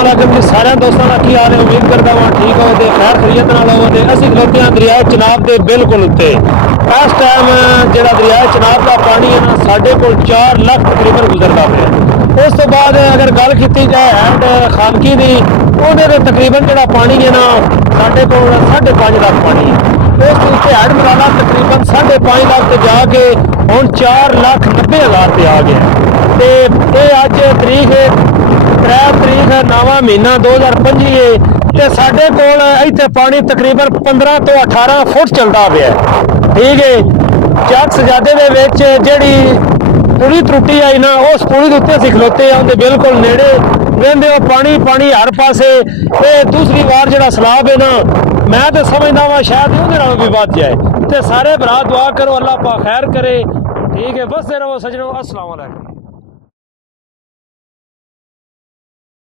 अस्सलाम वालेकुम जी सारे दोस्तों का की हाल है। उम्मीद करता हूँ ठीक हो तो खैर खरीयत नाल होवो। असीं खलोते हैं दरिया चनाब के बिल्कुल उत्ते। इस टाइम जो दरिया चनाब का पानी है ना साढ़े को 4 लाख तकरीबन गुजरता पे। उस तो बाद अगर गल की जाए हैंड खानकी की उहदे तकरीबन जो पानी है ना साढ़े को 5.5 लाख पानी है। उस उत्ते हैंड मराना तकरीबन 5.5 लाख से जाके हुण 4,90,000 पे आ गया। तो ये अज तरीक 3 तरीक 9वां महीना 2025 है ते साडे कोल इत्थे पानी तकरीबन 15 तो 18 फुट चलता पिया। ठीक है, चक सजादे दे विच जिहड़ी पुली त्रुटी आई ना उस पुली दे उत्ते असीं खलोते आ, उहदे बिल्कुल नेड़े वेंदे हो पानी पानी हर पासे। ते दूसरी बार जिहड़ा सैलाब है ना मैं तो समझदा वां शायद उहदे नालों भी वध जाए। ते सारे भरा दुआ करो अल्लाह पाक खैर करे। ठीक है, बसदे रहो सजनों। अस्सलाम वालेकुम।